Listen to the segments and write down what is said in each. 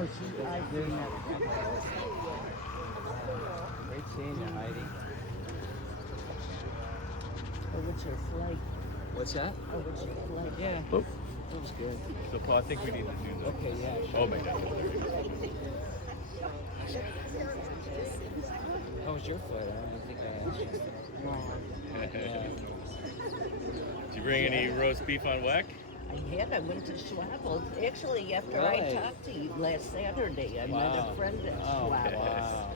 Oh, I've been Great seeing you, Heidi. Oh, what's your flight? What's that? Oh, what's your flight? Yeah. Oh. That was good. So, Paul, I think we need to do that. Okay, yeah, sure. Oh my God. How was your foot? I don't think I asked you. Yeah. Did you bring any roast beef on whack? I went to Schwabble. Actually, after Really? I talked to you last Saturday, I met Wow. a friend at Oh, Schwabble. wow.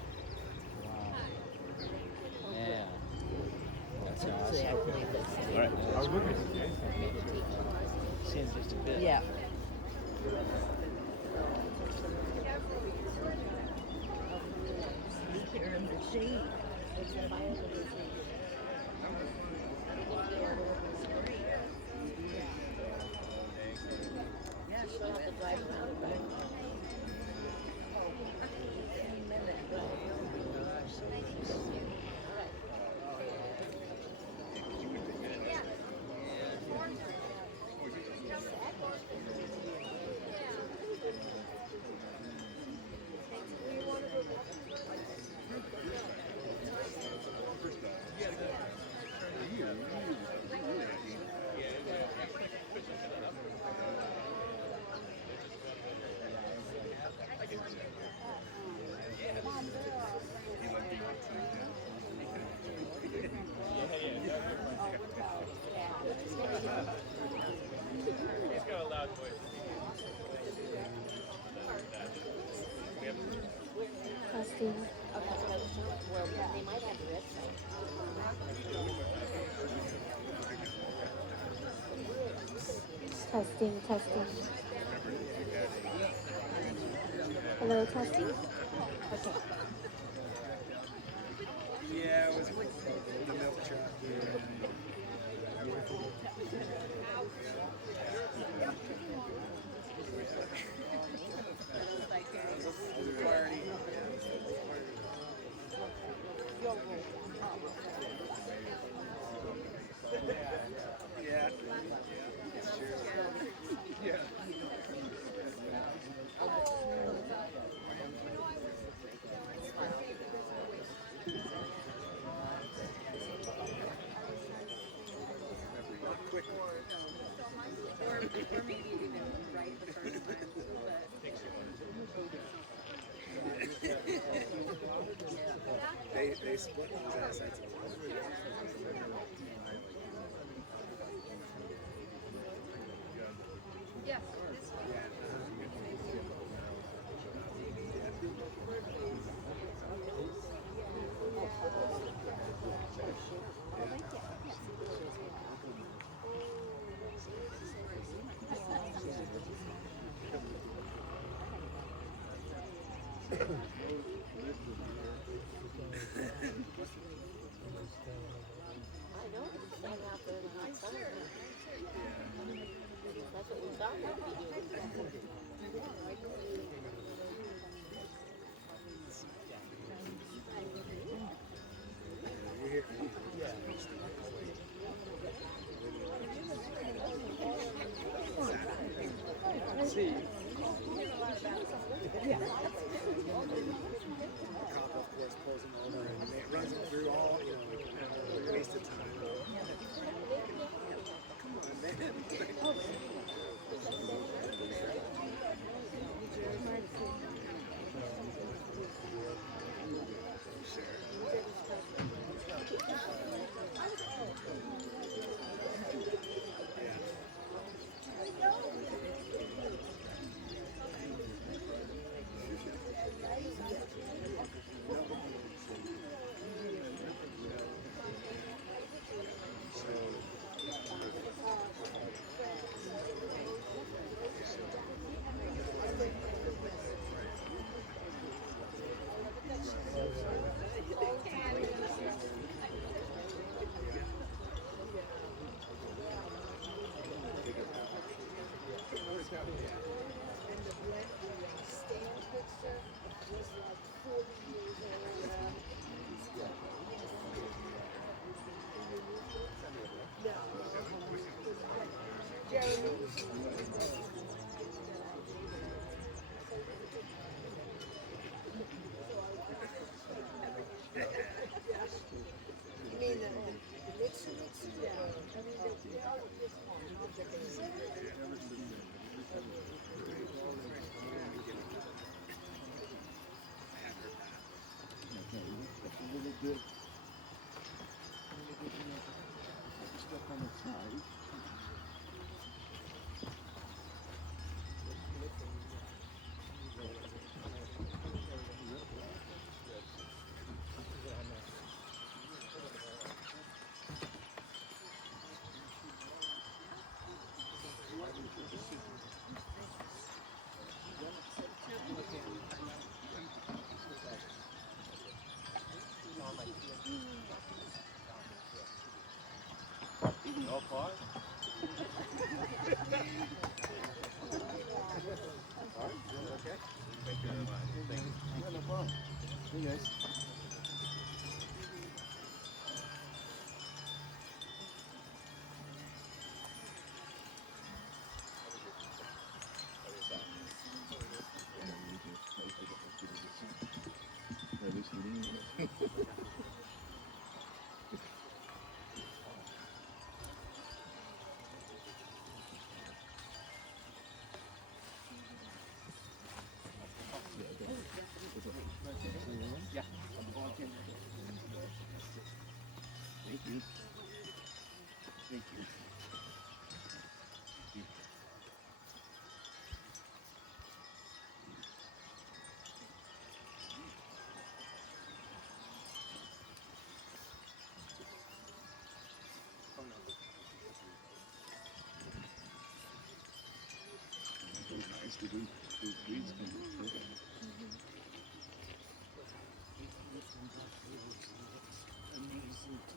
Wow. Yeah. That's awesome. Exactly. That's All right. I'll look at you. See in just a bit. Yeah. Here in the shade. He's got a loud voice. Testing. Testing, testing. Hello, testing. Okay. Yeah, it was the milk truck. Yeah. It's true. Yeah. Quick. Or maybe even right the first time. They split those assets. Yeah. I know, stand out there in the hot sun. That's what we thought we'd be doing. See. The cop, of course, pulls him over and it runs him through all, wasted time. Come on, man. Good. Step on the side. All far? Okay. Thank you very much. Thank you. Yeah, no problem. Hey guys. Thank you. Thank you. Nice to do. Those weeds can be perfect. Amazing to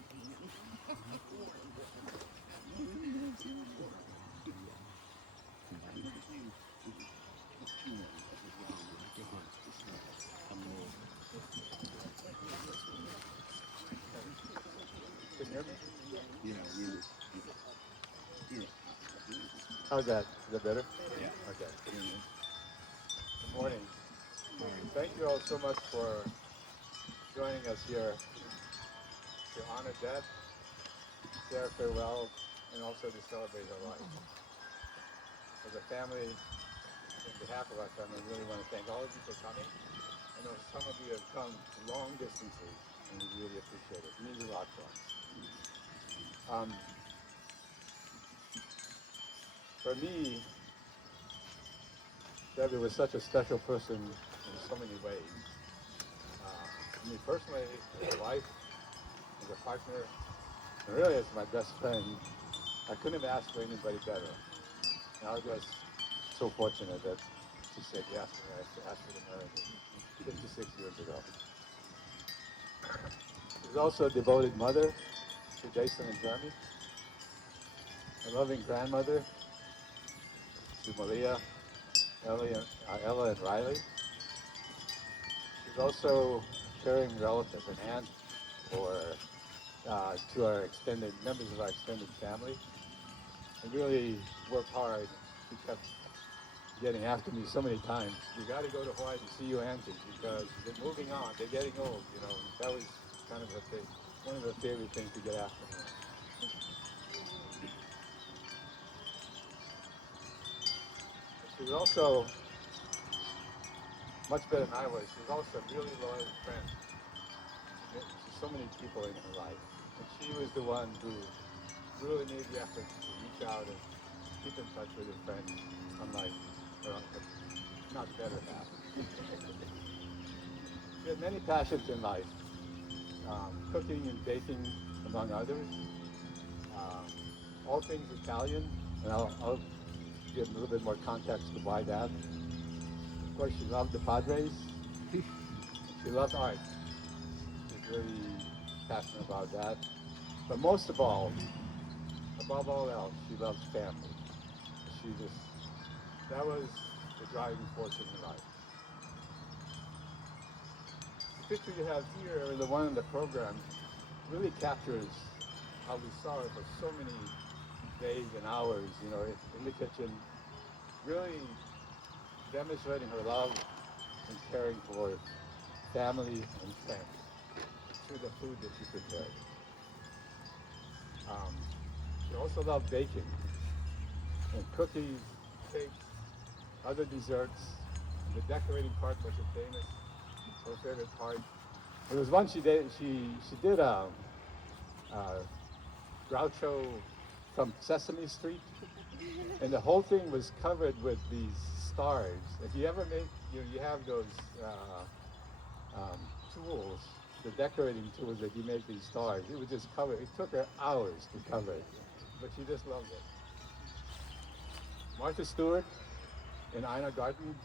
Can you hear me? Yeah, really. How's that? Is that better? Yeah. Okay. Good morning. Thank you all so much for joining us here to honor death, say our farewell, and also to celebrate our life. As a family, in behalf of our family, I really want to thank all of you for coming. I know some of you have come long distances, and we really appreciate it. It means a lot to us. For me, Debbie was such a special person in so many ways. For me personally, as a wife, as a partner, and really as my best friend, I couldn't have asked for anybody better. And I was just so fortunate that she said yes when I asked her to marry me 56 years ago. She was also a devoted mother to Jason and Jeremy, a loving grandmother to Malia, Ella and Riley. She's also a caring relative, an aunt, or to our extended members of our extended family. And really worked hard. She kept getting after me so many times. You got to go to Hawaii to see your auntie because they're moving on. They're getting old. You know, that was kind of one of her favorite things to get after me. She was also much better than I was. She was also a really loyal friend to so many people in her life. And she was the one who really made the effort to reach out and keep in touch with her friends, unlike her not better half. She had many passions in life, cooking and baking, among others. All things Italian, and I'll give a little bit more context to why that. Of course, she loved the Padres. She loved art. She's really passionate about that. But most of all, above all else, she loves family. That was the driving force in her life. The picture you have here, or the one in the program, really captures how we saw her for so many days and hours, you know, in the kitchen, really demonstrating her love and caring for family and friends through the food that she prepared. She also loved baking and cookies, cakes, other desserts. The decorating part was her favorite part. There was one she did Groucho from Sesame Street, and the whole thing was covered with these stars. If you ever make, you have those tools, the decorating tools that you make these stars. It was just covered. It took her hours to cover it, but she just loved it. Martha Stewart and Ina Garten,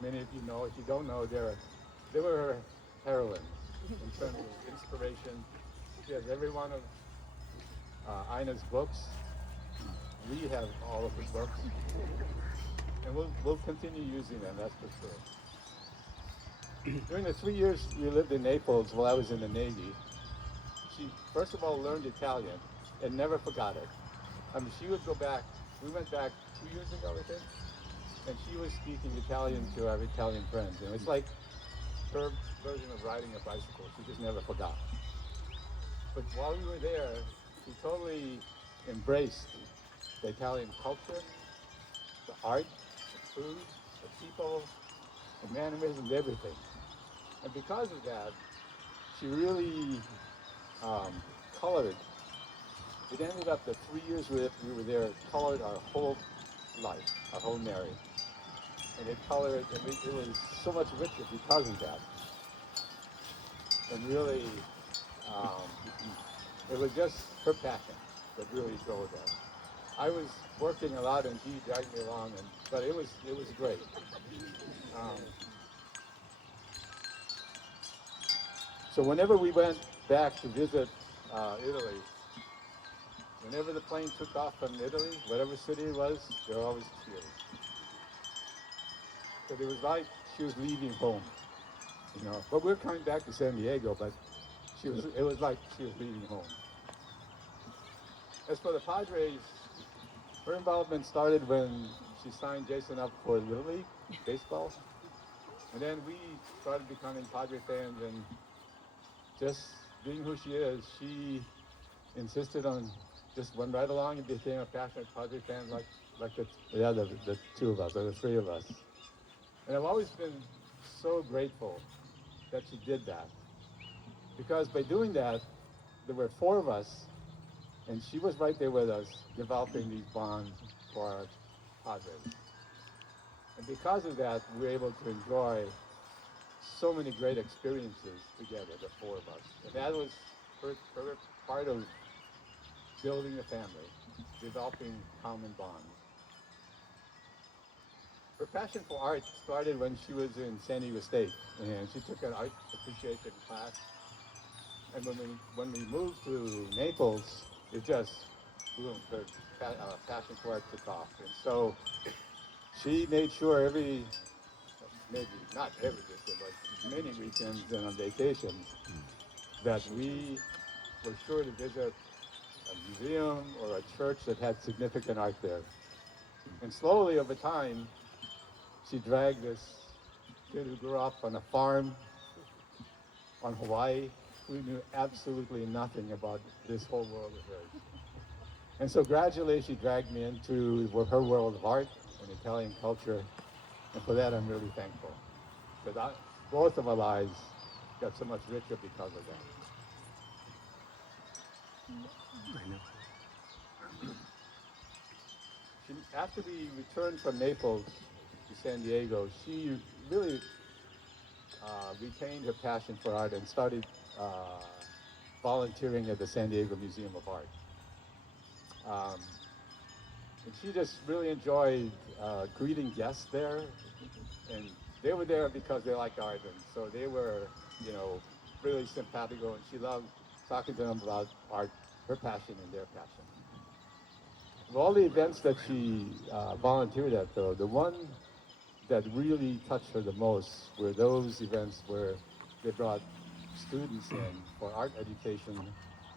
many of you know. If you don't know, they were her heroines in terms of inspiration. She has every one of Ina's books. We have all of her books, and we'll continue using them. That's for sure. During the 3 years we lived in Naples while I was in the Navy, she first of all learned Italian and never forgot it. I mean, she would go back. We went back 2 years ago, I think, and she was speaking Italian to our Italian friends, and it's like her version of riding a bicycle. She just never forgot. But while we were there, she totally embraced the Italian culture, the art, the food, the people, the mannerisms, everything. And because of that, she really colored. It ended up that 3 years we were there colored our whole life, our whole marriage. And it colored, and it was so much richer because of that. And really, it was just her passion that really drove that. I was working a lot, and she dragged me along, but it was great. So whenever we went back to visit Italy, whenever the plane took off from Italy, whatever city it was, there were always tears. Because it was like she was leaving home, But we were coming back to San Diego, but it was like she was leaving home. As for the Padres, her involvement started when she signed Jason up for Little League baseball. And then we started becoming Padre fans, and just being who she is, she insisted on just went right along and became a passionate Padre fan like the two of us, or the three of us. And I've always been so grateful that she did that. Because by doing that, there were four of us, and she was right there with us, developing these bonds for our Padres. And because of that, we were able to enjoy so many great experiences together, the four of us. And that was her part of building a family, developing common bonds. Her passion for art started when she was in San Diego State, and she took an art appreciation class. And when we moved to Naples, it just bloomed. Her passion for art took off. And so she made sure maybe not every weekend, but many weekends and on vacations, that we were sure to visit a museum or a church that had significant art there. And slowly over time, she dragged this kid who grew up on a farm on Hawaii, who knew absolutely nothing about this whole world of hers. And so gradually she dragged me into her world of art and Italian culture, and for that I'm really thankful. Because both of our lives got so much richer because of that. After we returned from Naples to San Diego, she really retained her passion for art and started volunteering at the San Diego Museum of Art. And she just really enjoyed greeting guests there, and they were there because they liked art, and so they were, really simpatico, and she loved talking to them about art, her passion and their passion. Of all the events that she volunteered at, though, the one that really touched her the most were those events where they brought students in for art education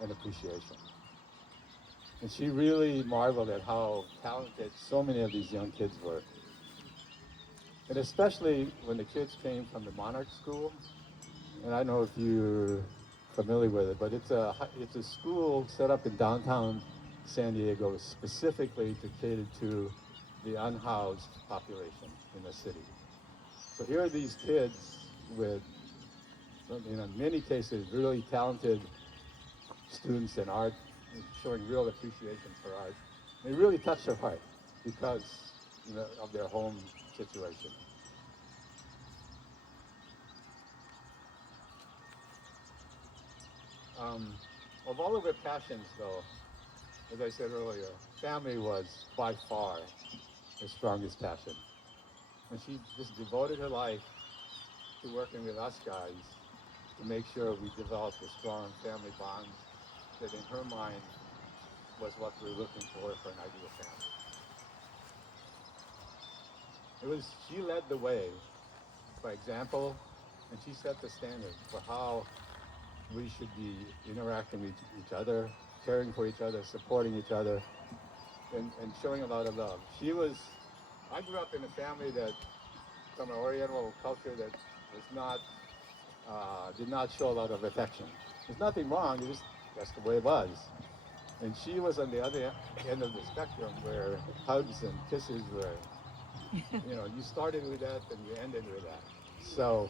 and appreciation. And she really marveled at how talented so many of these young kids were. And especially when the kids came from the Monarch School, and I don't know if you're familiar with it, but it's a school set up in downtown San Diego specifically to cater to the unhoused population in the city. So here are these kids with in many cases, really talented students in art, showing real appreciation for art. It really touched her heart because of their home situation. Of all of her passions, though, as I said earlier, family was by far her strongest passion. And she just devoted her life to working with us guys to make sure we developed a strong family bond that in her mind was what we were looking for an ideal family. She led the way by example, and she set the standard for how we should be interacting with each other, caring for each other, supporting each other, and showing a lot of love. I grew up in a family that, from an Oriental culture that was not, did not show a lot of affection. There's nothing wrong, that's the way it was. And she was on the other end of the spectrum where hugs and kisses were, you started with that and you ended with that. So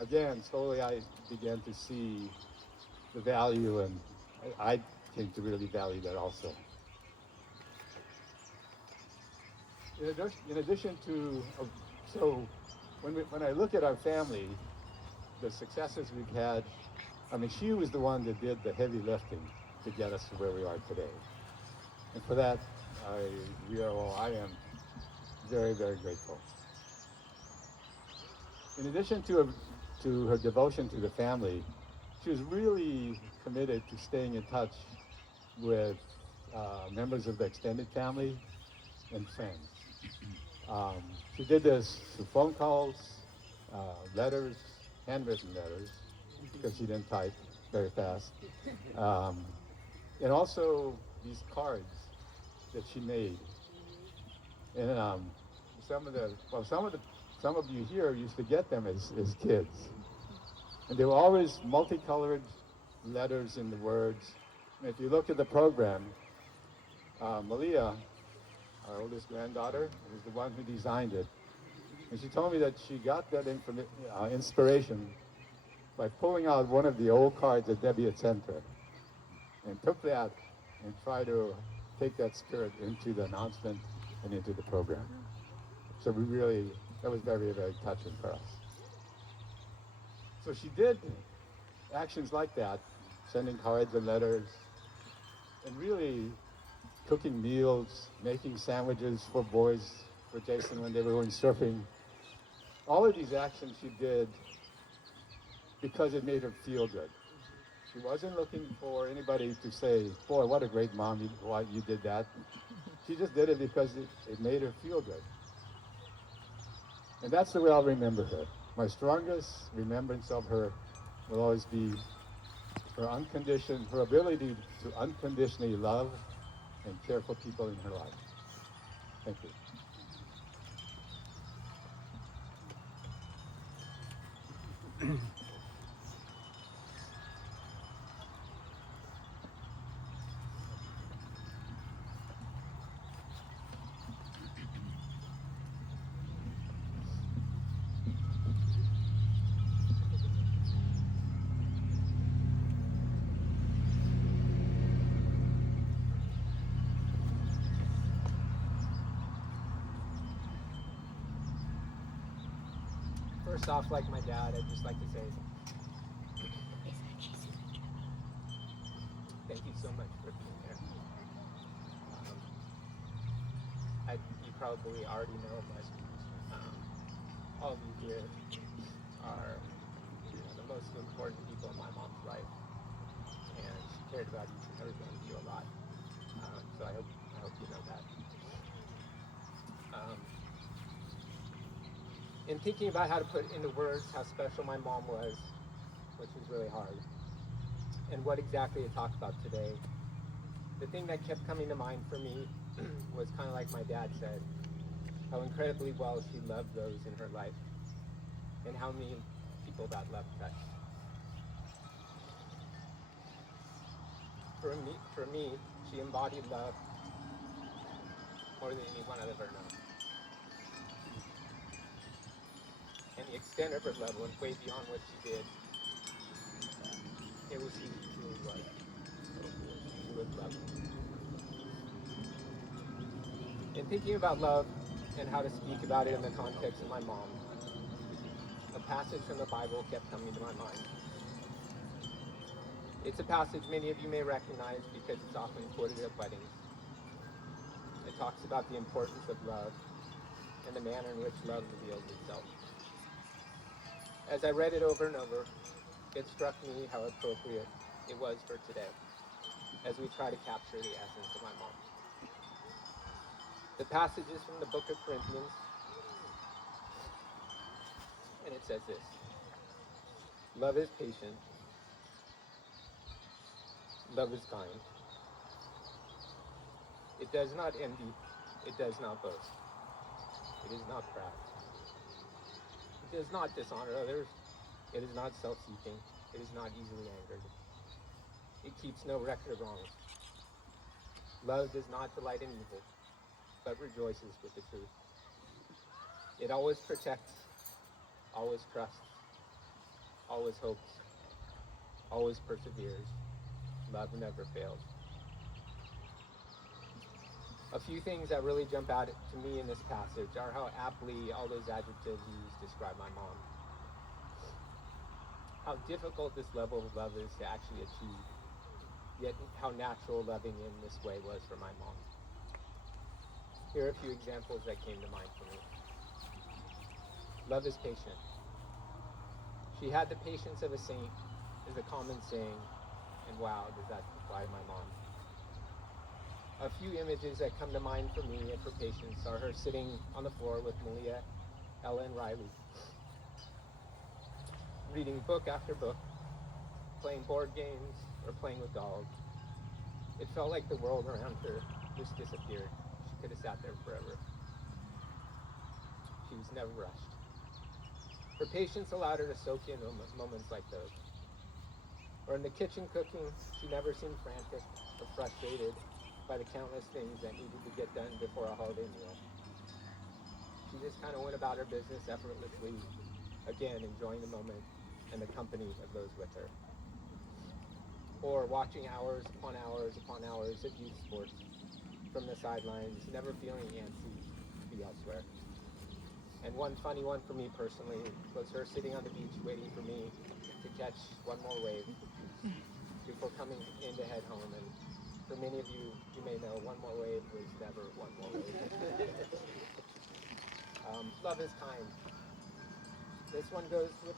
again, slowly I began to see the value, and I came to really value that also. In addition to, so when I look at our family, the successes we've had, I mean, she was the one that did the heavy lifting to get us to where we are today. And for that, I am very, very grateful. In addition to her devotion to the family, she was really committed to staying in touch with members of the extended family and friends. She did this through phone calls, letters, handwritten letters, because she didn't type very fast, and also these cards that she made. And some of you here used to get them as kids, and they were always multicolored letters in the words. And if you look at the program, Malia, our oldest granddaughter, was the one who designed it. And she told me that she got that inspiration by pulling out one of the old cards that Debbie had sent her, and took that and tried to take that spirit into the announcement and into the program. So that was very, very touching for us. So she did actions like that, sending cards and letters, and really cooking meals, making sandwiches for boys, for Jason when they were going surfing. All of these actions she did because it made her feel good. She wasn't looking for anybody to say, boy, what a great mom, why you did that. She just did it because it made her feel good. And that's the way I'll remember her. My strongest remembrance of her will always be her ability to unconditionally love and care for people in her life. Thank you. First off, like my dad, I'd just like to say thank you so much for being there. You probably already know, but all of you here are the most important people in my mom's life, and she cared about each and every one of you a lot. So I hope you know that. In thinking about how to put into words how special my mom was, which was really hard, and what exactly to talk about today, the thing that kept coming to mind for me was kind of like my dad said, how incredibly well she loved those in her life, and how many people that love touched. For me, she embodied love more than anyone I've ever known. And the extent of her love went way beyond what she did it will see who it was. Who was love. In thinking about love and how to speak about it in the context of my mom, a passage from the Bible kept coming to my mind. It's a passage many of you may recognize because it's often quoted at weddings. It talks about the importance of love and the manner in which love reveals itself. As I read it over and over, it struck me how appropriate it was for today as we try to capture the essence of my mom. The passage is from the book of Corinthians, and it says this: love is patient, love is kind. It does not envy, it does not boast, it is not proud. It does not dishonor others, it is not self-seeking, it is not easily angered. It keeps no record of wrongs. Love does not delight in evil, but rejoices with the truth. It always protects, always trusts, always hopes, always perseveres. Love never fails. A few things that really jump out to me in this passage are how aptly all those adjectives used describe my mom. How difficult this level of love is to actually achieve, yet how natural loving in this way was for my mom. Here are a few examples that came to mind for me. Love is patient. She had the patience of a saint, is a common saying, and wow, does that apply to my mom. A few images that come to mind for me and for patience are her sitting on the floor with Malia, Ella, and Riley, reading book after book, playing board games, or playing with dolls. It felt like the world around her just disappeared. She could have sat there forever. She was never rushed. Her patience allowed her to soak in moments like those. Or in the kitchen cooking, she never seemed frantic or frustrated by the countless things that needed to get done before a holiday meal. She just kind of went about her business effortlessly, again enjoying the moment and the company of those with her. Or watching hours upon hours upon hours of youth sports from the sidelines, never feeling antsy to be elsewhere. And one funny one for me personally was her sitting on the beach waiting for me to catch one more wave before coming in to head home. And for many of you, you may know one more wave was never one more wave. Love is kind. This one goes with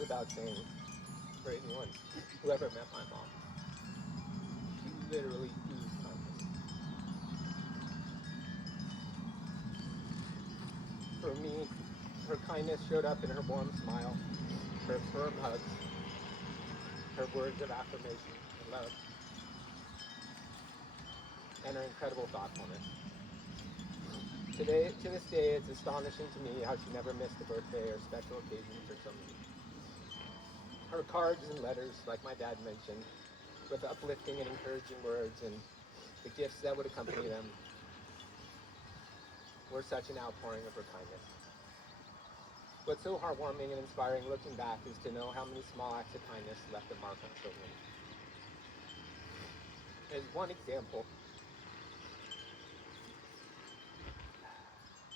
without saying for anyone who ever met my mom. She literally oozed kindness. For me, her kindness showed up in her warm smile, her firm hugs, her words of affirmation and love, and her incredible thoughtfulness. To this day, it's astonishing to me how she never missed a birthday or special occasion for so many. Her cards and letters, like my dad mentioned, with uplifting and encouraging words and the gifts that would accompany them, were such an outpouring of her kindness. What's so heartwarming and inspiring looking back is to know how many small acts of kindness left a mark on so many. As one example,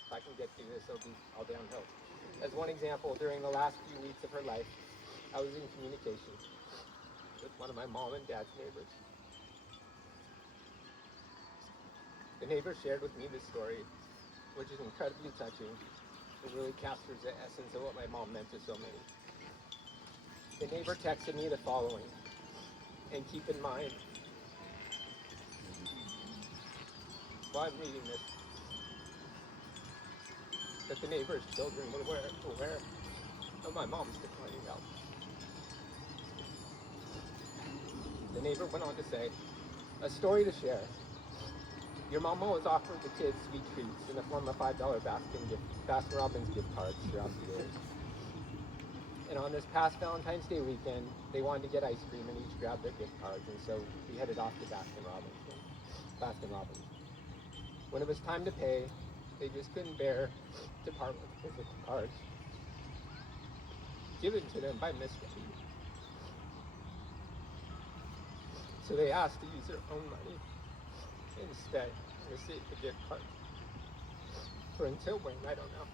if I can get through this, it'll be all downhill. As one example, during the last few weeks of her life, I was in communication with one of my mom and dad's neighbors. The neighbor shared with me this story, which is incredibly touching. It really captures the essence of what my mom meant to so many. The neighbor texted me the following, and keep in mind, while I'm reading this, that the neighbor's children were aware of my mom's declining health. The neighbor went on to say, a story to share. Your mom always offered the kids sweet treats in the form of $5 Baskin-Robbins gift cards throughout the years. And on this past Valentine's Day weekend, they wanted to get ice cream and each grabbed their gift cards, and so we headed off to Baskin-Robbins. When it was time to pay, they just couldn't bear to part with the physical cards, given to them by Miss Debbie. So they asked to use their own money instead and receive the gift card. For until when, I don't know.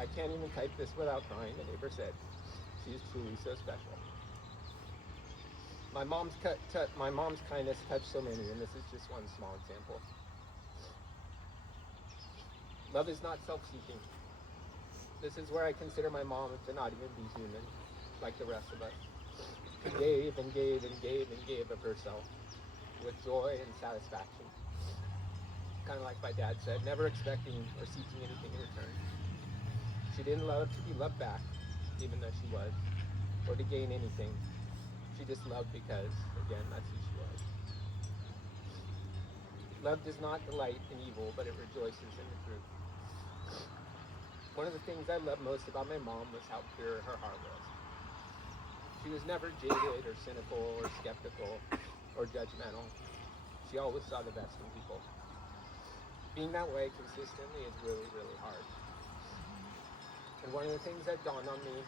I can't even type this without crying, the neighbor said. She is truly so special. My mom's kindness touched so many, and this is just one small example. Love is not self-seeking. This is where I consider my mom to not even be human, like the rest of us. She gave and gave and gave and gave of herself with joy and satisfaction. Kind of like my dad said, never expecting or seeking anything in return. She didn't love to be loved back, even though she was, or to gain anything. She just loved because, again, that's who she was. Love does not delight in evil, but it rejoices in the truth. One of the things I loved most about my mom was how pure her heart was. She was never jaded or cynical or skeptical or judgmental. She always saw the best in people. Being that way consistently is really, really hard. And one of the things that dawned on me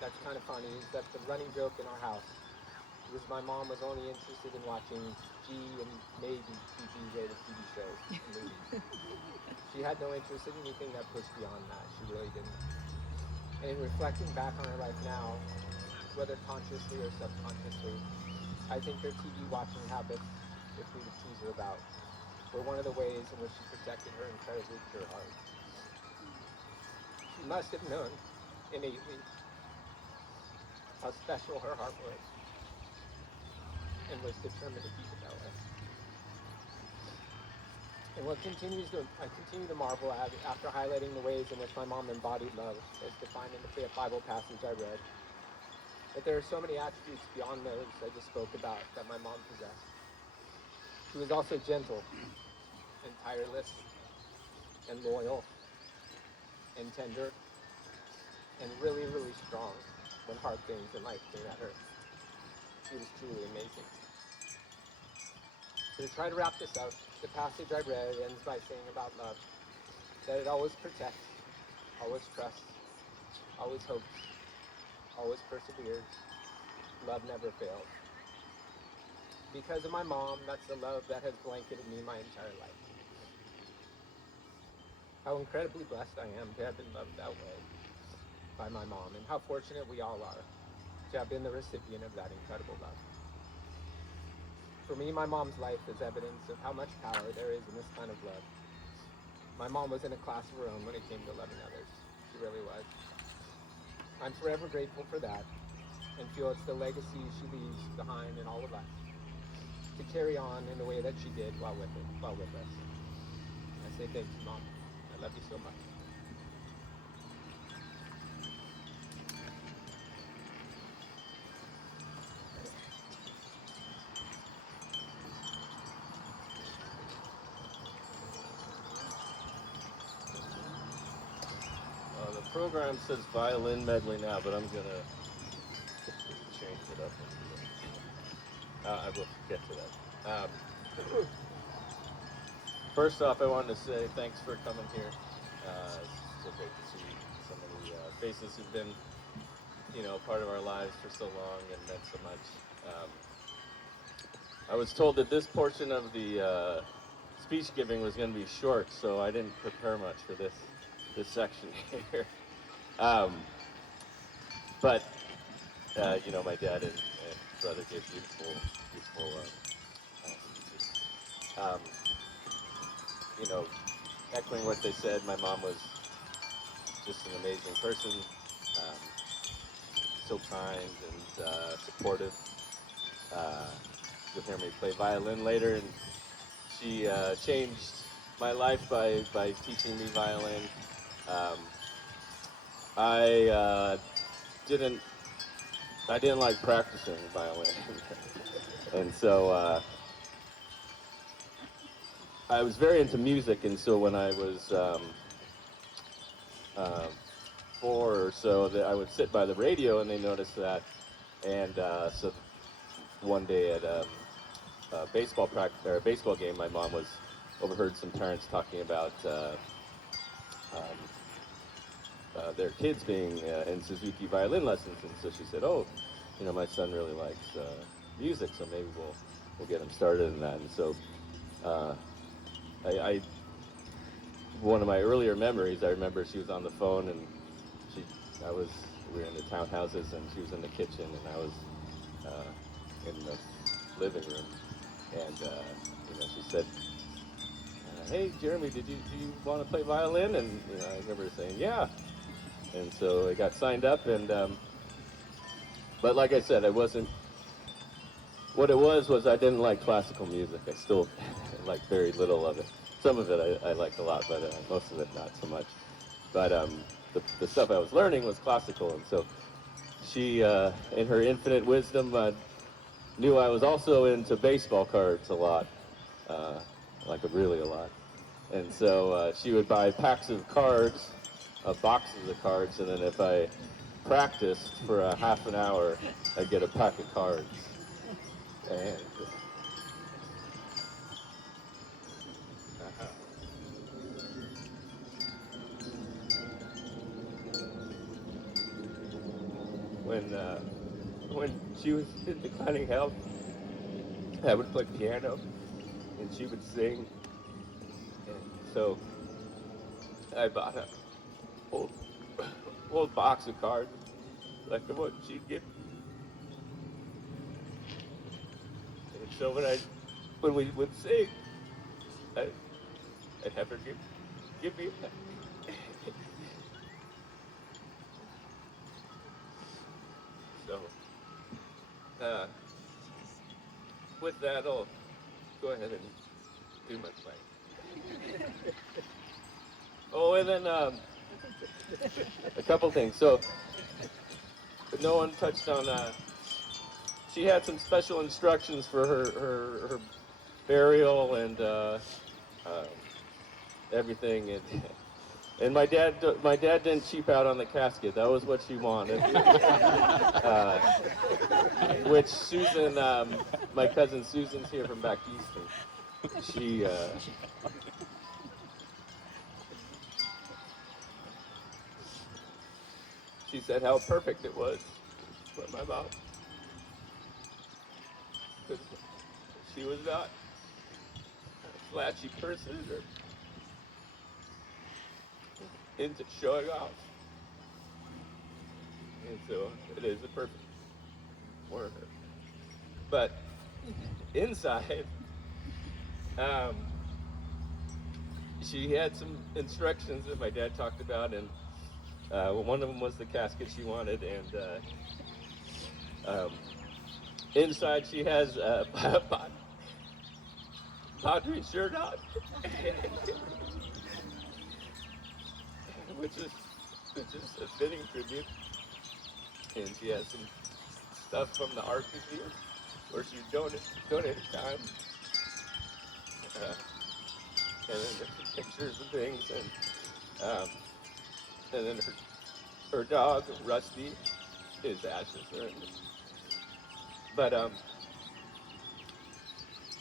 that's kind of funny is that the running joke in our house was my mom was only interested in watching G and maybe PG-rated TV shows and movies. She had no interest in anything that pushed beyond that. She really didn't. And in reflecting back on her life now, whether consciously or subconsciously, I think her TV watching habits, if we would tease her about, were one of the ways in which she protected her incredibly pure heart. She must have known innately how special her heart was and was determined to keep it that way. And I continue to marvel at after highlighting the ways in which my mom embodied love, as defined in the Bible passage I read, that there are so many attributes beyond those I just spoke about that my mom possessed. She was also gentle and tireless and loyal and tender and really, really strong when hard things in life came at her. She was truly amazing. So to try to wrap this up, the passage I read ends by saying about love that it always protects, always trusts, always hopes, always perseveres. Love never fails. Because of my mom, that's the love that has blanketed me my entire life. How incredibly blessed I am to have been loved that way by my mom, and how fortunate we all are to have been the recipient of that incredible love. For me, my mom's life is evidence of how much power there is in this kind of love. My mom was in a class of her own when it came to loving others. She really was. I'm forever grateful for that, and feel it's the legacy she leaves behind in all of us to carry on in the way that she did while with us. I say thank you, Mom. I love you so much. The program says violin medley now, but I'm gonna change it up. I will get to that. First off, I wanted to say thanks for coming here. It's so great to see so many faces who've been, part of our lives for so long and meant so much. I was told that this portion of the speech giving was going to be short, so I didn't prepare much for this section here. But my dad and brother gave beautiful speeches. Echoing what they said, my mom was just an amazing person, so kind and supportive. You'll hear me play violin later, and she changed my life by teaching me violin. I didn't like practicing violin, and so I was very into music, and so when I was 4 or so, that I would sit by the radio, and they noticed that, and so one day at a baseball practice or a baseball game, my mom overheard some parents talking about their kids being in Suzuki violin lessons, and so she said, "Oh, my son really likes music, so maybe we'll get him started in that." And so, I one of my earlier memories, I remember she was on the phone, and she, I was, we were in the townhouses, and she was in the kitchen, and I was in the living room, and she said, "Hey, Jeremy, do you want to play violin?" And I remember saying, "Yeah." And so I got signed up, and but like I said, I wasn't. What it was I didn't like classical music. I still like very little of it. Some of it I liked a lot, but most of it not so much. But the stuff I was learning was classical, and so she, in her infinite wisdom, knew I was also into baseball cards a lot, like really a lot. And so she would buy packs of cards, boxes of cards, and then if I practiced for a half an hour, I'd get a pack of cards. And when she was in declining health, I would play piano, and she would sing. And so I bought a old, old box of cards, like the one she'd give. And so when we would sing, I'd have her give me a pack. So with that, I'll go ahead and do my playing. Oh, and then a couple things. So no one touched on. She had some special instructions for her burial and everything, and my dad didn't cheap out on the casket. That was what she wanted. Which Susan, my cousin Susan's here from back east, and she said how perfect it was for my mom, because she was not a flashy person or into showing off, and so it is a perfect for her. But inside, she had some instructions that my dad talked about, and one of them was the casket she wanted, and inside she has a Padres shirt on, which is a fitting tribute, and she has some stuff from the art museum where she donated time, and then there's some pictures and things, and then her dog Rusty, his ashes are in it. But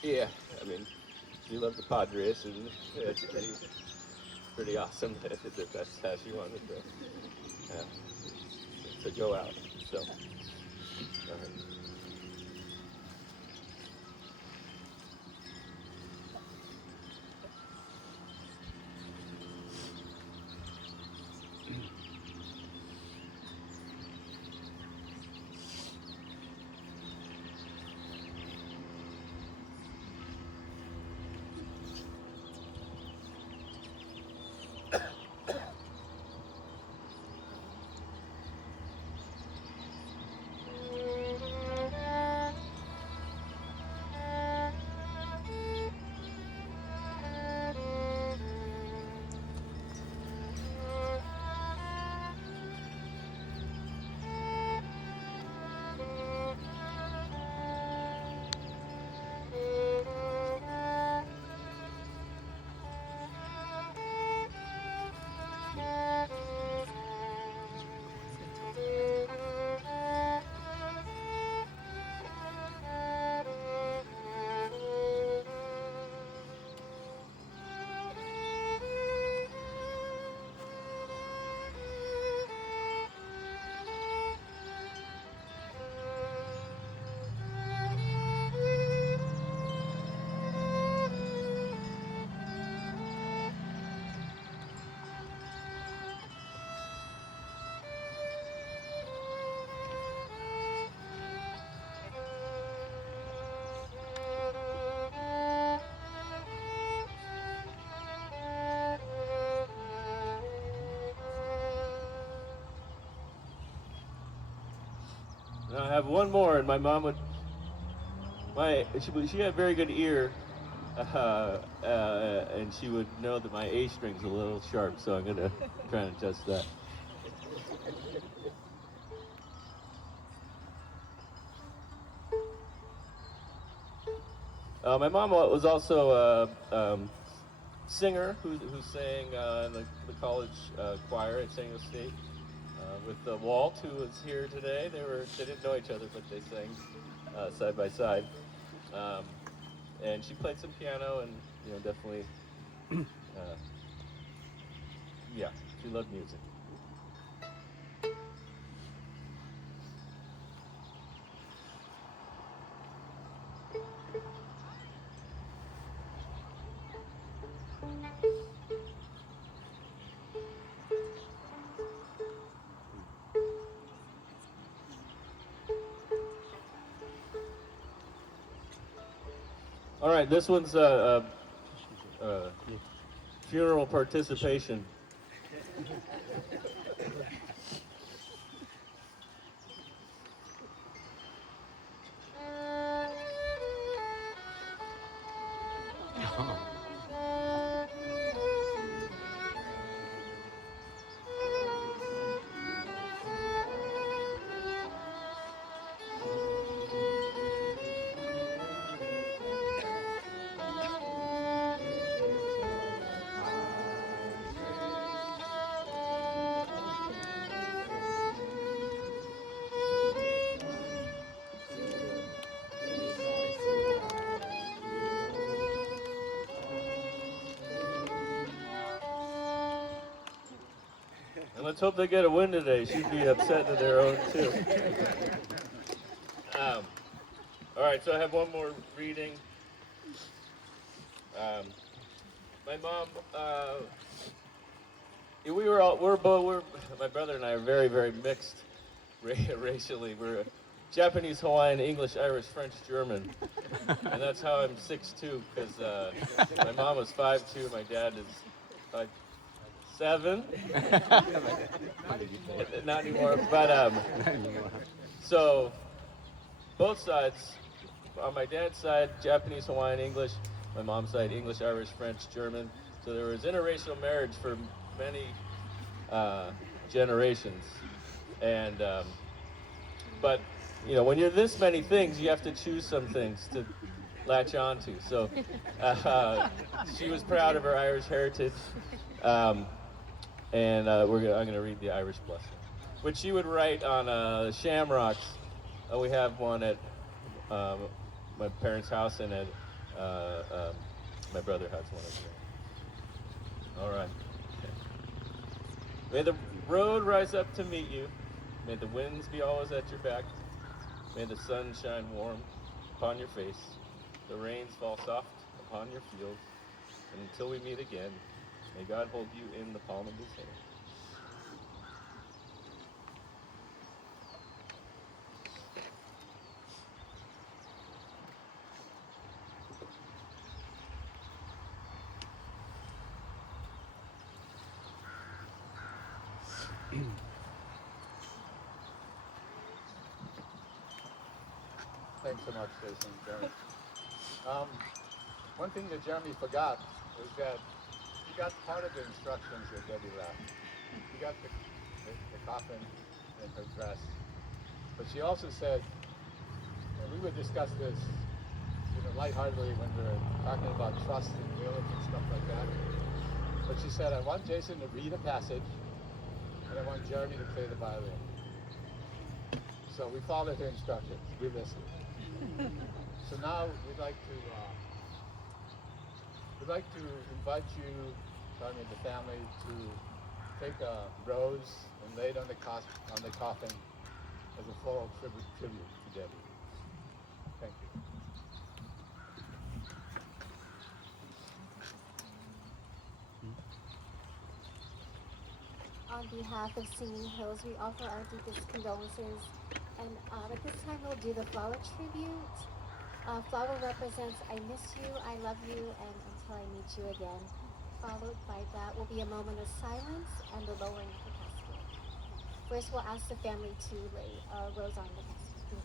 yeah, I mean, she loved the Padres, and it's pretty awesome that that's how she wanted to go out. So. I have one more, and my mom would. She had a very good ear, and she would know that my A string's a little sharp, so I'm gonna try and adjust that. My mom was also a singer who sang in the college choir at San Diego State with Walt, who was here today. They didn't know each other, but they sang side by side. Um, and she played some piano, and definitely, yeah, she loved music. All right, this one's funeral participation. And let's hope they get a win today. She'd be upset to their own too. All right, so I have one more reading. My mom, my brother and I are very, very mixed racially. We're Japanese, Hawaiian, English, Irish, French, German, and that's how I'm 6'2", because my mom was 5'2", my dad is 5'7". Not anymore, but so both sides. On my dad's side, Japanese, Hawaiian, English. My mom's side, English, Irish, French, German. So there was interracial marriage for many generations. And but when you're this many things, you have to choose some things to latch on to. So she was proud of her Irish heritage, and I'm going to read the Irish blessing, which she would write on shamrocks. We have one at my parents' house, and at my brother has one as well. All right. May the road rise up to meet you. May the winds be always at your back. May the sun shine warm upon your face. The rains fall soft upon your fields. And until we meet again, may God hold you in the palm of his hand. Thanks so much, Jason and Jeremy. One thing that Jeremy forgot was that he got part of the instructions that Debbie left. He got the coffin and her dress. But she also said, and we would discuss this lightheartedly when we were talking about trust and wills and stuff like that. But she said, I want Jason to read a passage, and I want Jeremy to play the violin. So we followed her instructions. We listened. So now we'd like to invite you, Jeremy and the family, to take a rose and lay it on the coffin as a full tribute to Debbie. Thank you. On behalf of Singing Hills, we offer our deepest condolences. And at this time, we'll do the flower tribute. Flower represents I miss you, I love you, and until I meet you again. Followed by that will be a moment of silence and the lowering of the casket. First, we'll ask the family to lay a rose on the casket.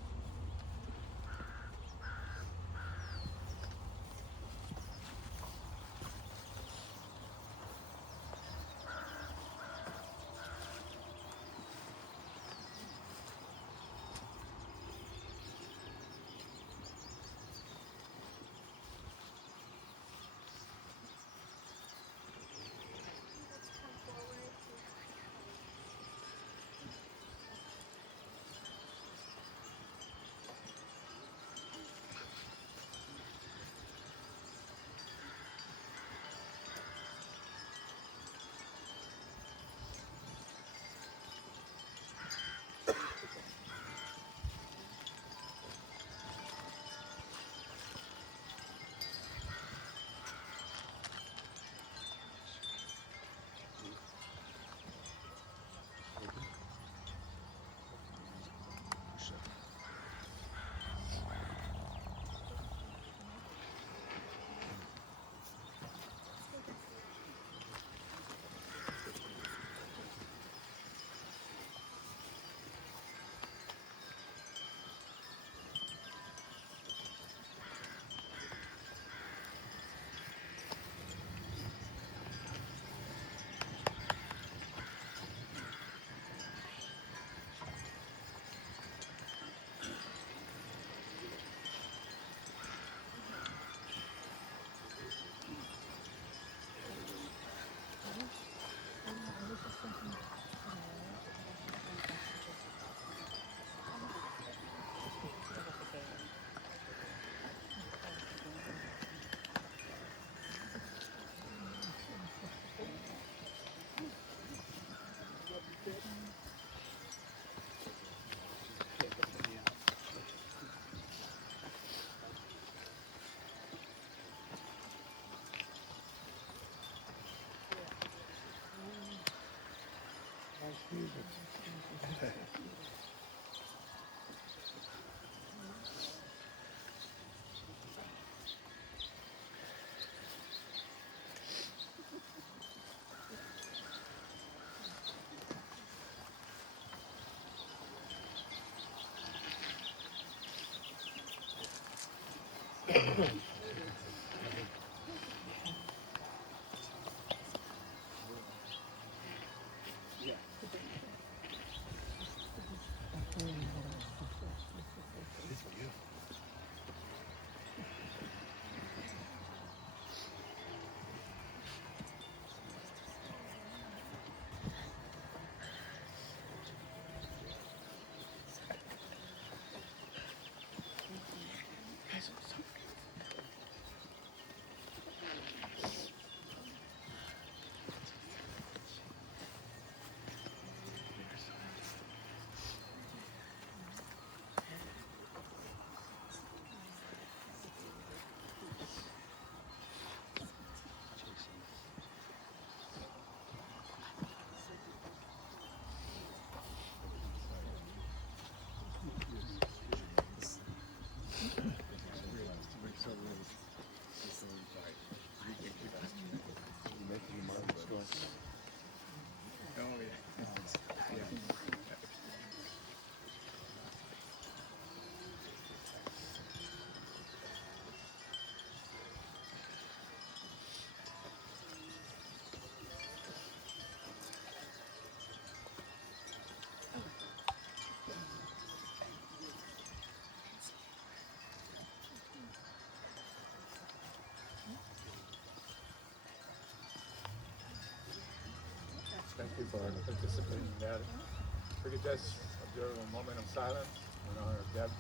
Thank you for participating in that. If we could just observe a moment of silence in honor of Deb,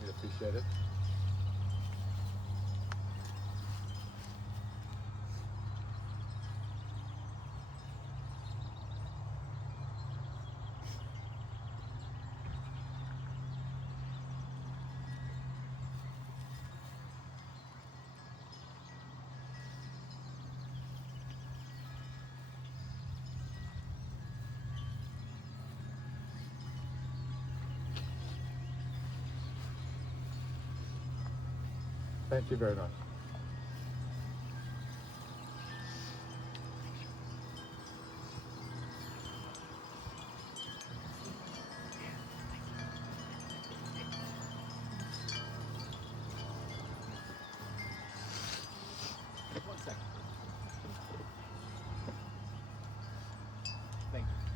we'd appreciate it. Thank you very much. One second. Thank you.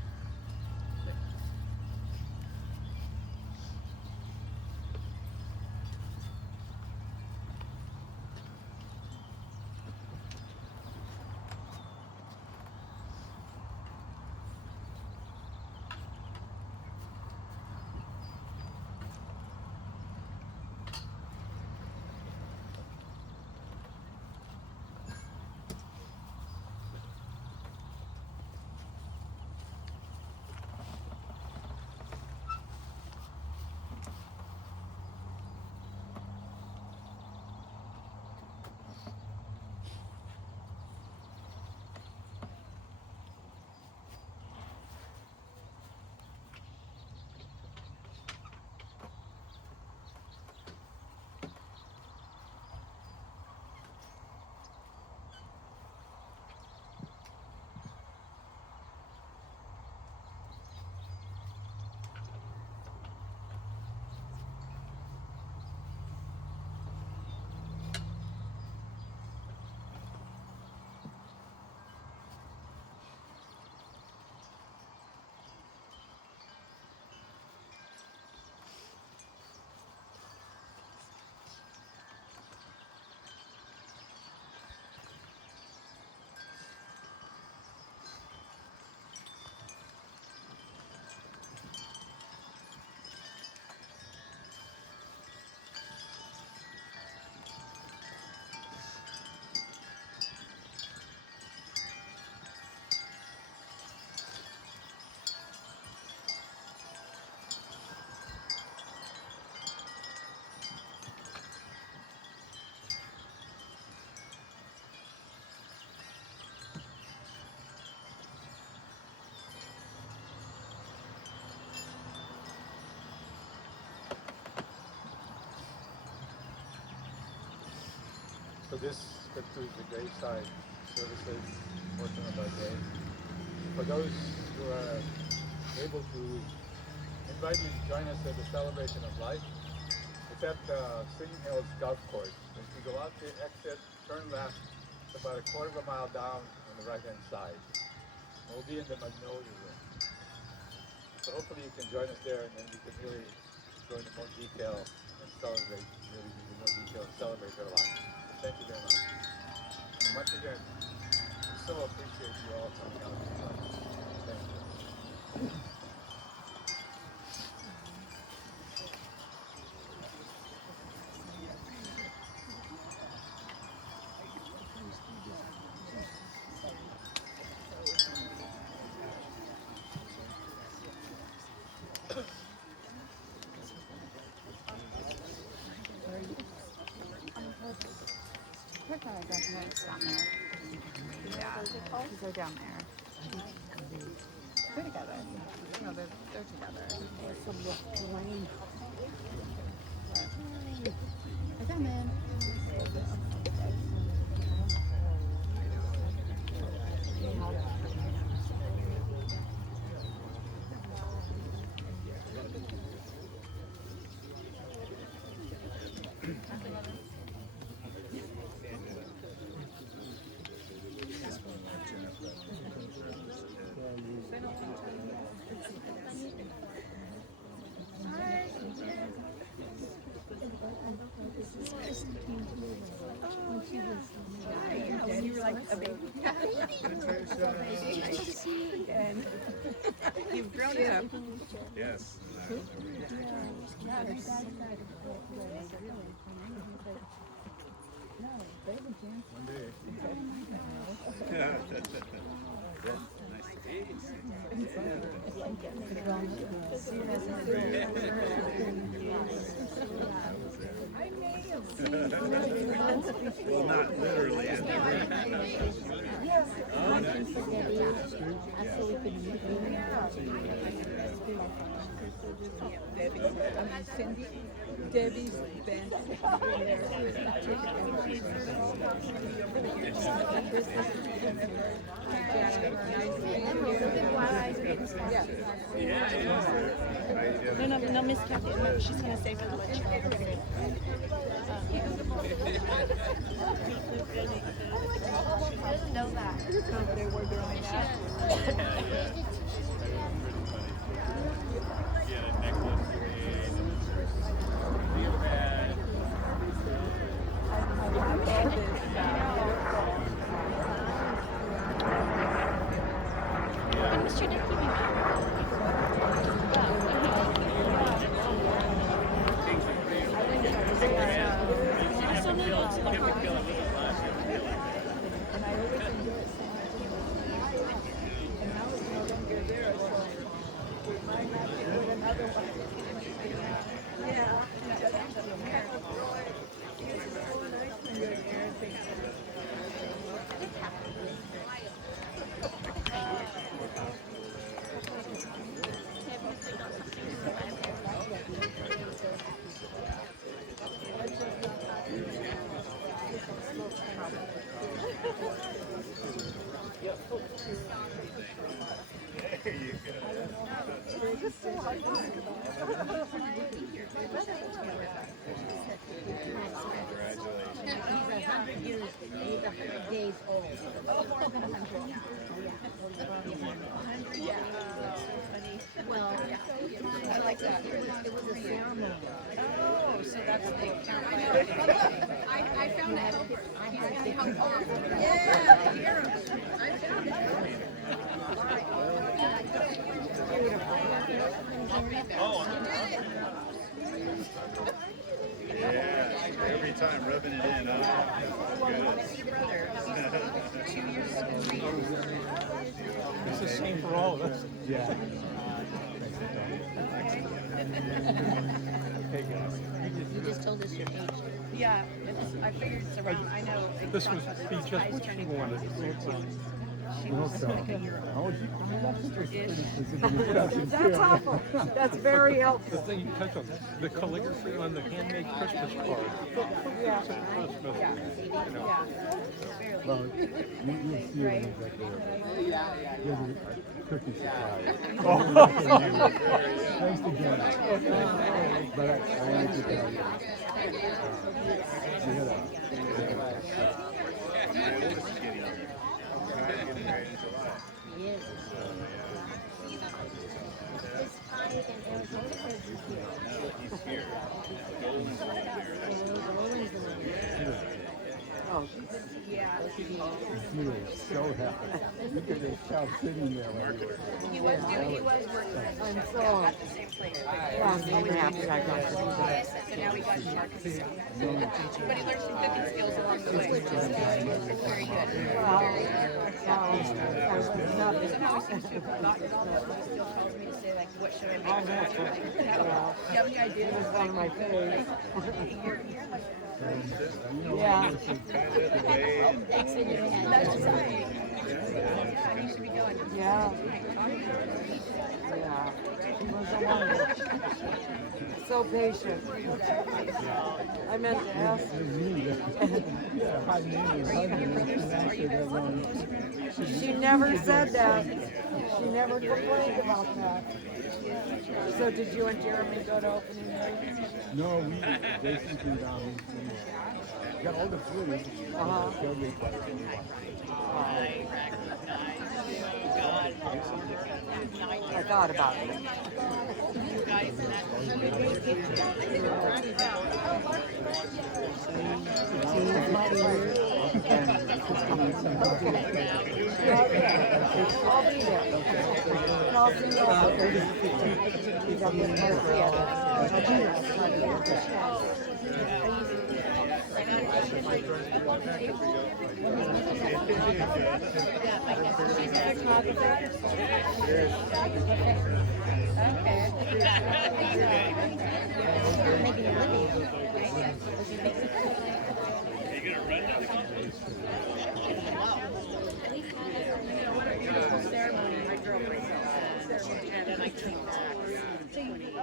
So this concludes the Graveside services portion of our day. For those who are able to, invite you to join us at the celebration of life. It's at Singing Hills Golf Course. If you go out the exit, turn left, it's about a quarter of a mile down on the right-hand side. We'll be in the Magnolia Room. So hopefully you can join us there, and then we can really go into more detail and celebrate, really into more detail and celebrate their life. Thank you very much. And once again, we so appreciate you all coming out tonight. Thank you. Yeah, they're down there. They're together. No, they're together. I come in. You were like a baby. And you've grown up. Yes. One day. Well, not literally. Cindy, Debbie's band. No, Miss Kathy. She's gonna say for the lunch. She doesn't know that. They were doing that. Get a necklace What's your name? I still know it's And I always enjoy it so much. And now it's no longer there, so we might have to put another one. Yeah. Days old. Well, I like that. it was a ceremony. Oh, so that's the count. I found it. I had to Yeah, here. I found it. Yeah, every time rubbing it in. It's the same for all of us. Yeah. Okay, guys. You just told us your age. Yeah, I figured it's around. I know. This was just what you wanted. That's awful. That's very helpful. The thing you touch on, the calligraphy on the handmade Christmas card. Yeah. Christmas, you know. Well, you'll see it when it's like there's a cookie surprise. Thanks again. But I have to tell you, we had Yes. It's fine in Arizona or is he here? Oh, he was so happy. Look at this child sitting there. He was working I'm so at the same place. yeah, I'm so happy I got to do that. So now he got to market. But he learned some cooking skills along the way, which is very good. Well, I was nothing. Somehow he seems to have forgotten all that, but still calls me to say, like, what should I make? Do you have any It ideas? was one of my favorites. Yeah. Yeah. That's right. Yeah, I need to be going. Yeah. Yeah. He was a wonder. So patient. I meant to ask. She never said that. She never complained about that. So did you and Jeremy go to opening night? No, we basically got all the food. I thought about it. I'll be there. And I'll see you all there. Ceremony, I drove myself. And then I came back.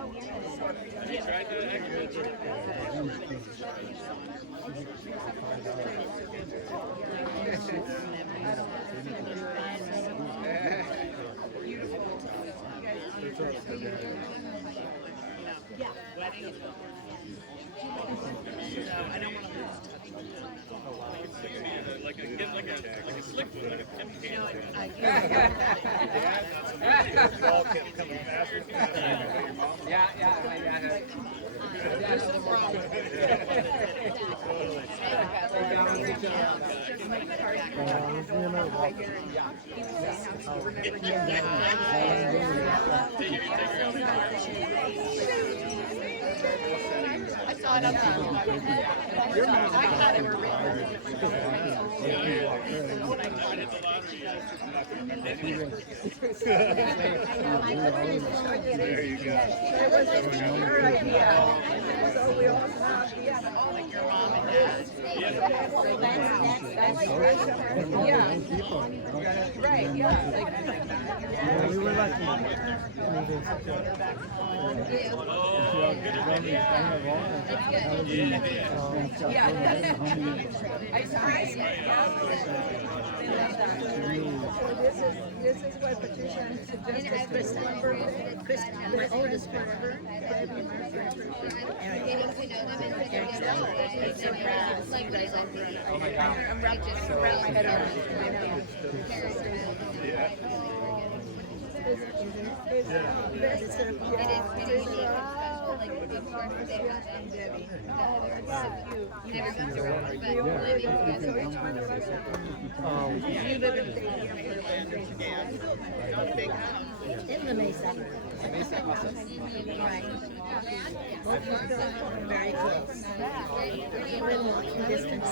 I saw it on the I thought it were There you go. It was her idea. So we all have, like your mom and dad. yeah. Right, yeah. We were lucky. So this is what Patricia suggested for her birthday. Kristen, my oldest for her. I'm wrapping my head around it. In the Mesa. Right. Both of them very close. We're walking distance.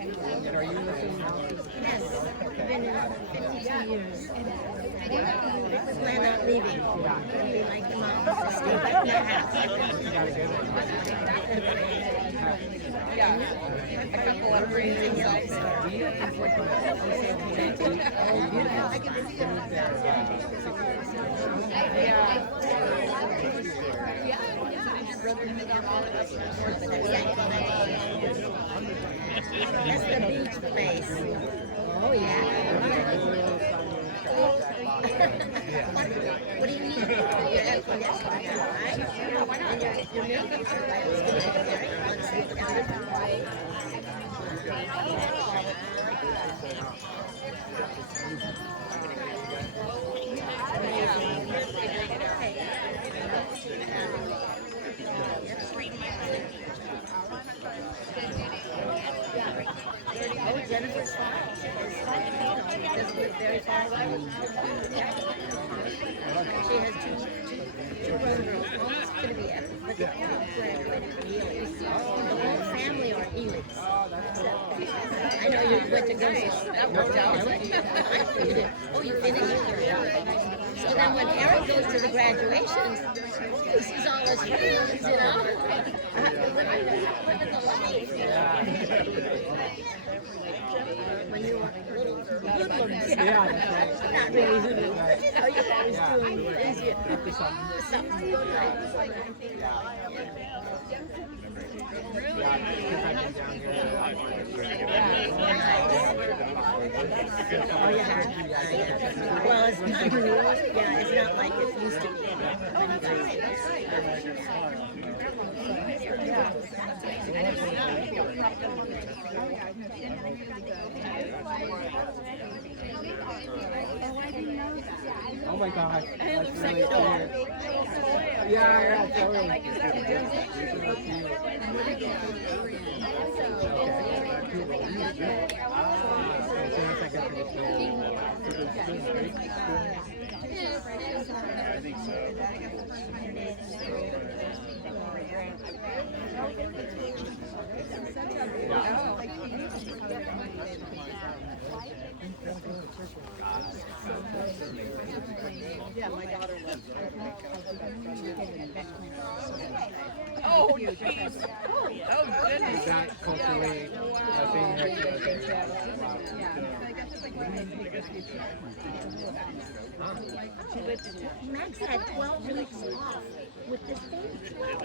And are you looking now? Yes. I've been in 52 years. Plan on leaving. Be like the mom, stay back in the house. Yeah, a couple of brains inside. That's the beach place. Oh yeah. What do you mean? You're at the desk, right? And your making sure I was going to be very Oh, Jennifer's fine. She doesn't live very far away. She has two grown girls. One's going to be at but the graduated from Ely. The whole family are Elys. I know you went to go see that worked out. Oh, you finished? So then when Eric goes to the graduation, he sees all his friends, you know. Living the life. When you were little hoodlums. Yeah, that's right. Not really hoodlums, but you know, you're always doing things. Something good. Well, it's not, yeah, it's not like it used to be. Oh, that's right. That's right. Oh my gosh. That's really cool. Yeah, totally. I think so. Yeah, my daughter loves Oh, jeez. Oh, goodness. Is that culturally a thing that Max had 12 weeks off with this baby. 12.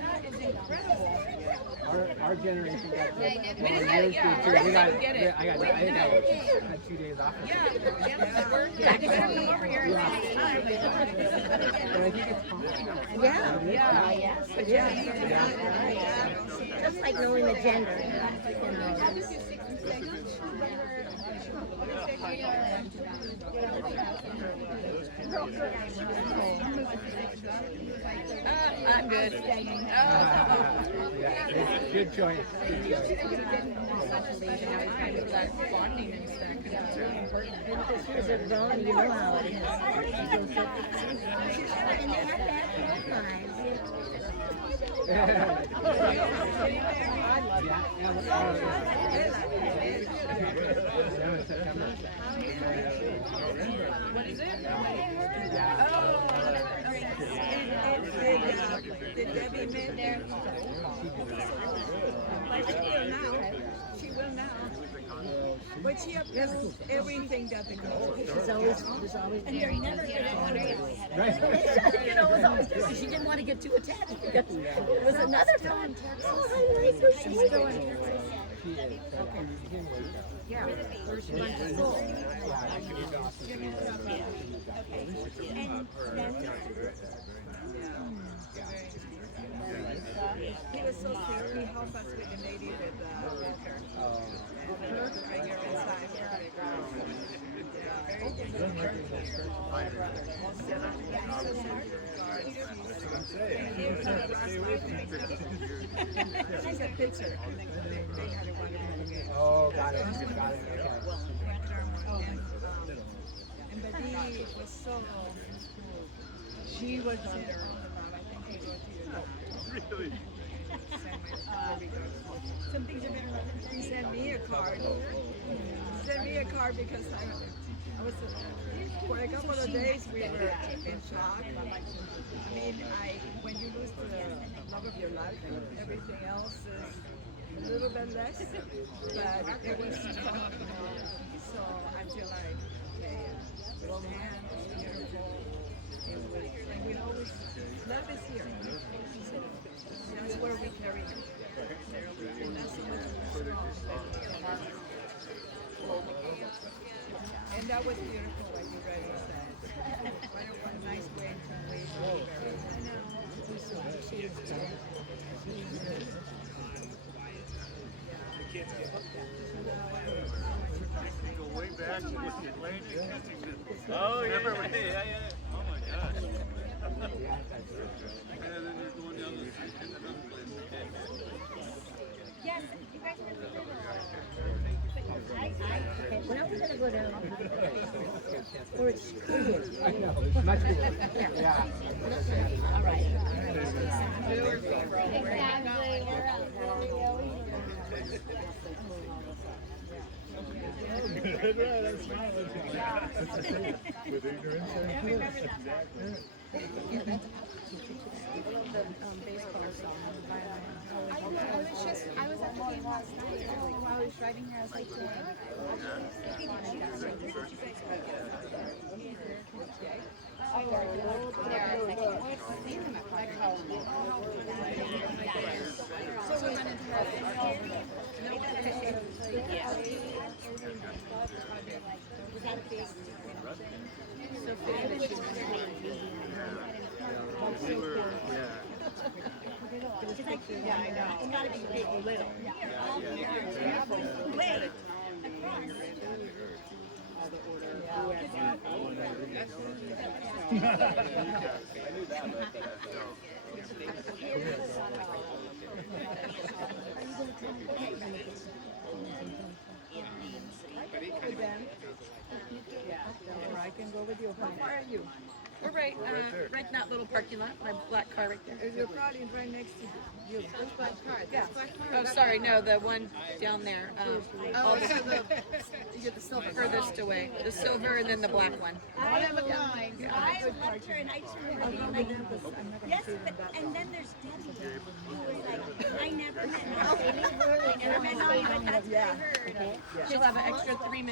That is incredible. Our generation got We didn't get it, yeah. Our son get it. I had 2 days off. Yeah, yeah, just come over here and say hi. But I think it's possible. Yeah, yes, it is. Just like knowing the gender. I'm good. Yeah, good choice. Good choice. Bonding and stuff. It's really important. Kids are grown, you know how it is. And they have bad lives. What is it? Did Debbie met there? She will now. But she approves everything that the girls do. There's always and you're never going to you know, it was always, she didn't want to get too attached because it was another time. Oh, I like her. She's still in Texas. Yeah, where she went to school. He was so cute. He helped us with the lady with the wheelchair. Right here inside. She's a pitcher. Oh, got it. Got it. And Buddy was so she was there. I think he was here. Really? Some things are better. He sent me a card. Sent me a card because I was for a couple of days we were in shock. I mean, when you lose the love of your life, everything else is a little bit less. But it was tough. So I feel like the land is beautiful. And we always love is here. That's where we carry it. And that's so much more. And that was beautiful, like you guys said. What a nice way to wait. Go way back to Lane and Kensington. Oh, yeah, yeah. Oh, my gosh. And then they're going down the street in another place. Yes, you guys are okay, well, now we're gonna go down. Or it's Much bigger. Yeah. all right. Right, that's smile. That's the same with ignorance. Exactly. I was at the game last night. While I was driving here, I was like, so we went into Yeah, I know. It's gotta be big or little. Wait. I can go with you. How far are you? we're right in that little parking lot, my black car right there. You're probably right next to you. Which black car? Yeah. Oh, sorry, no, the one down there. You get the silver furthest away. The silver and then the black one. I loved her, and I just remember being like, yes, but, and then there's Debbie, who was like, I never met Molly. I never met Molly, but that's what I heard. She'll have an extra 3 minutes.